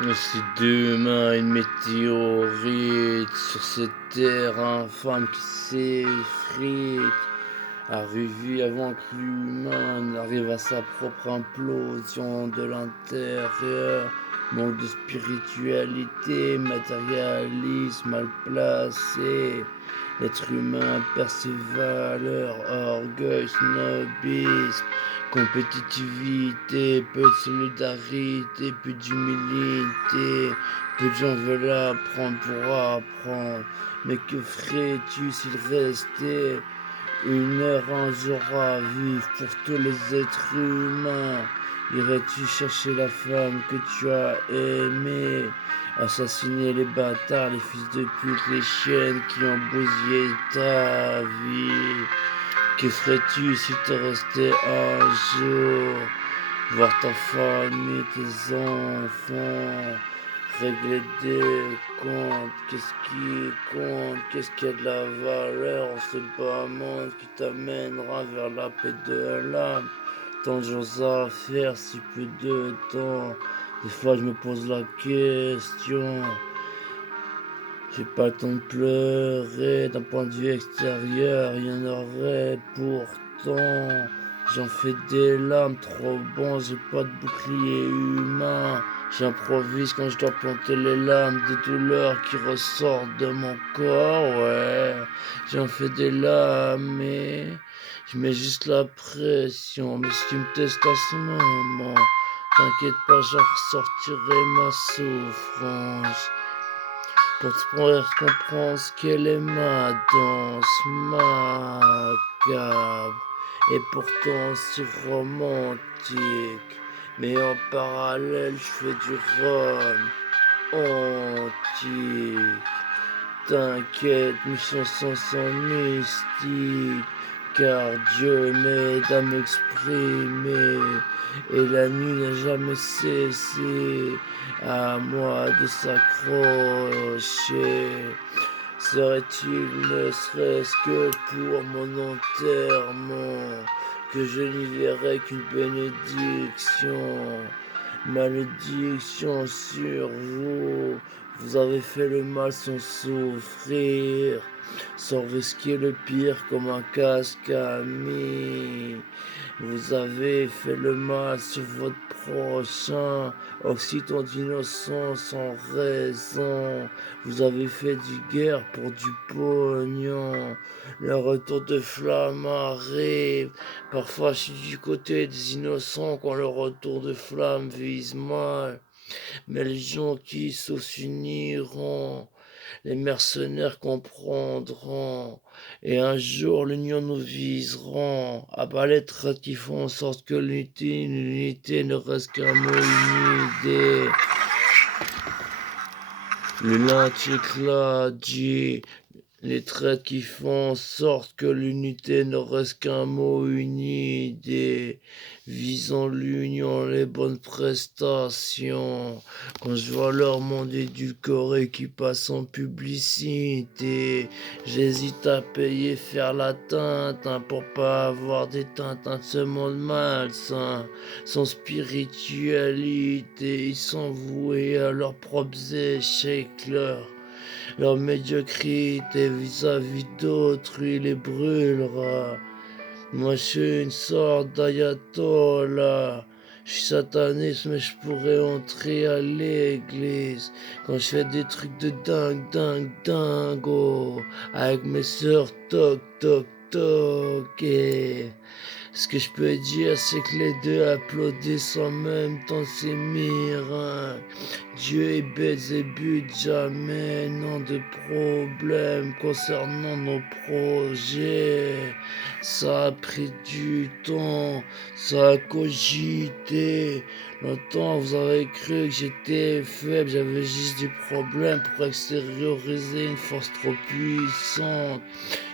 Si demain une météorite sur cette terre infâme qui s'effrite arriver avant que l'humain n'arrive à sa propre implosion de l'intérieur, manque de spiritualité, matérialisme mal placé, l'être humain perd ses valeurs, orgueil, snobisme, compétitivité, peu de solidarité, peu d'humilité, peu de gens veulent apprendre pour apprendre. Mais que ferais-tu s'il restait une heure, un jour à vivre pour tous les êtres humains? Irais-tu chercher la femme que tu as aimée? Assassiner les bâtards, les fils de pute, les chiennes qui ont bousillé ta vie? Que ferais-tu si te restais un jour? Voir ta famille, tes enfants, régler des comptes, qu'est-ce qui compte, qu'est-ce qui a de la valeur en ce bas monde qui t'amènera vers la paix de l'âme? Tant de choses à faire, si peu de temps. Des fois je me pose la question. J'ai pas le temps de pleurer, d'un point de vue extérieur, il y en aurait pourtant. J'en fais des larmes trop bon, j'ai pas de bouclier humain. J'improvise quand je dois planter les larmes des douleurs qui ressortent de mon corps, ouais. J'en fais des larmes, mais je mets juste la pression. Mais si tu me testes à ce moment, t'inquiète pas, j'en ressortirai ma souffrance. Pour te pouvoir comprendre ce qu'elle est ma danse macabre et pourtant si romantique. Mais en parallèle, je fais du rhum antique. T'inquiète, mes chansons sont mystiques, car Dieu m'aide à m'exprimer, et la nuit n'a jamais cessé à moi de s'accrocher. Serait-il ne serait-ce que pour mon enterrement, que je n'y verrais qu'une bénédiction? Malédiction sur vous, vous avez fait le mal sans souffrir, sans risquer le pire comme un casque ami. Vous avez fait le mal sur votre prochain, occitan d'innocence sans raison. Vous avez fait du guerre pour du pognon. Le retour de flamme arrive. Parfois, je suis du côté des innocents quand le retour de flamme vise mal. Mais les gens qui s'uniront, les mercenaires comprendront, et un jour l'union nous viseront. À bas les traites qui font en sorte que l'unité ne reste qu'un mot, une idée. Le lynch éclat, les traites qui font en sorte que l'unité ne reste qu'un mot, une idée. Visant l'union, les bonnes prestations. Quand je vois leur monde édulcoré qui passe en publicité, j'hésite à payer, faire la teinte pour pas avoir des teintes de ce monde malsain. Sans spiritualité, ils sont voués à leurs propres échecs, leur médiocrité vis-à-vis d'autrui les brûlera. Moi je suis une sorte d'ayatollah. Je suis sataniste mais je pourrais entrer à l'église quand je fais des trucs de dingo avec mes sœurs toc toc toc et ce que je peux dire, c'est que les deux applaudissent en même temps, c'est miracle. Dieu est bête et but jamais, non de problème concernant nos projets. Ça a pris du temps, ça a cogité. Longtemps, vous avez cru que j'étais faible, j'avais juste des problèmes pour extérioriser une force trop puissante.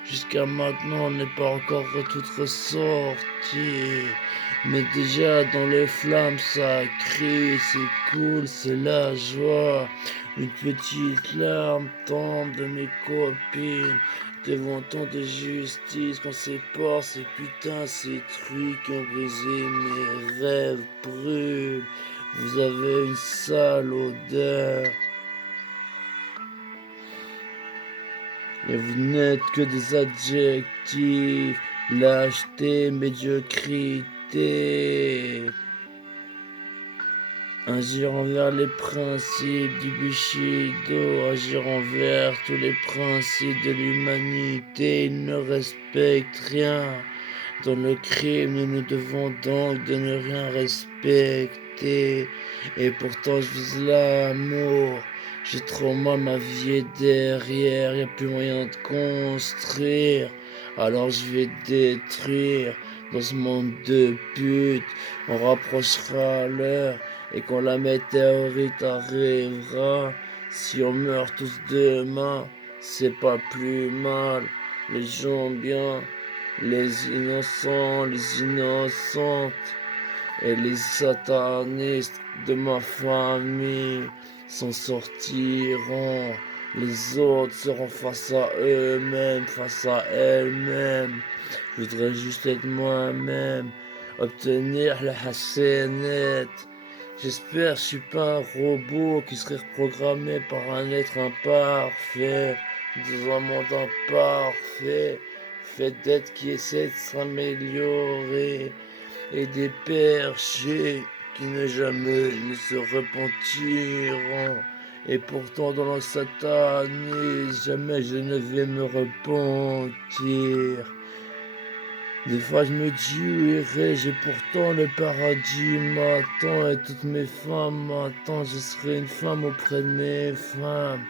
Jusqu'à maintenant, on n'est pas encore tout ressorti. Mais déjà, dans les flammes, ça crie, c'est cool, c'est la joie. Une petite larme tombe de mes copines. Devant tant de justice, qu'on sépare ces putains, ces trucs qui ont brisé mes rêves brûlent. Vous avez une sale odeur. Et vous n'êtes que des adjectifs. Lâcheté, médiocrité. Agir envers les principes du Bushido, agir envers tous les principes de l'humanité, ils ne respectent rien. Dans le crime, nous nous devons donc de ne rien respecter. Et pourtant, je vise l'amour. J'ai trop mal, ma vie est derrière, y a plus moyen de construire. Alors je vais détruire. Dans ce monde de putes, on rapprochera l'heure. Et quand la météorite arrivera, si on meurt tous demain, c'est pas plus mal. Les gens bien, les innocents, les innocentes et les satanistes de ma famille s'en sortiront. Les autres seront face à eux-mêmes, face à elles-mêmes. Je voudrais juste être moi-même, obtenir la Hassanet. J'espère que je suis pas un robot qui serait reprogrammé par un être imparfait, dans un monde imparfait, fait d'être qui essaie de s'améliorer, et des péchés qui ne jamais ne se repentiront. Et pourtant dans le satanisme, jamais je ne vais me repentir. Des fois je me dis où irai-je et pourtant le paradis m'attend et toutes mes femmes m'attendent. Je serai une femme auprès de mes femmes.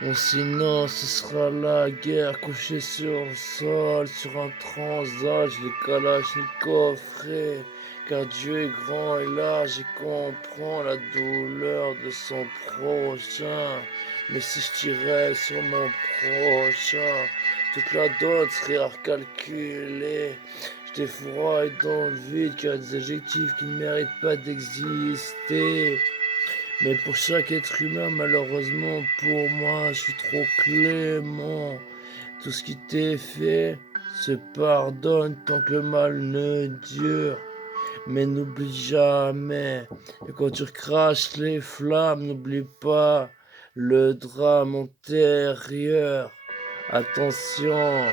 Ou sinon ce sera la guerre couchée sur le sol, sur un transat, je les kalachnikov frais. Car Dieu est grand et large et comprend la douleur de son prochain. Mais si je tirais sur mon prochain, toute la dot serait à recalculer. Je défouraille dans le vide car des adjectifs qui ne méritent pas d'exister. Mais pour chaque être humain, malheureusement, pour moi, je suis trop clément. Tout ce qui t'est fait se pardonne tant que le mal ne dure. Mais n'oublie jamais, et quand tu craches les flammes, n'oublie pas le drame antérieur. Attention.